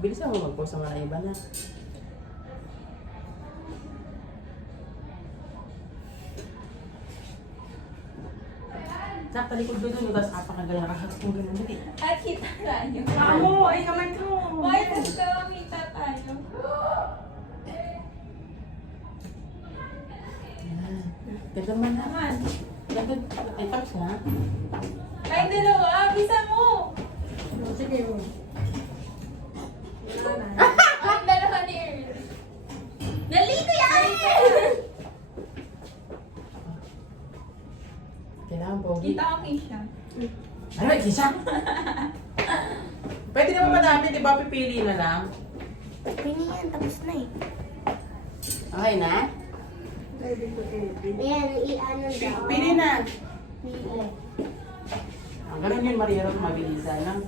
Bilisan mo mag-post sa mga iba na. Sa talikod doon yung tapos apakagalang rahat mo ganun dito. At kita tayo. Amo, ay naman ko. Why does kita tayo? Yan. Ganda man ha. Naman. Ganda. Ay, tapos ha. Ay, dalawa. Bisa mo. Sige mo. Ang dalawa ni Earl. Nalito yan! Kailangan pogi. Kita ko Keisha. Ano, isa? Pwede naman madami, di ba? Pipili na lang. Pwede yan, tapos na eh. Okay na? Pwede ko edit. Ayan, i-ano daw. Pili na. Pili. Ganun yun, Maria, mabilisan lang.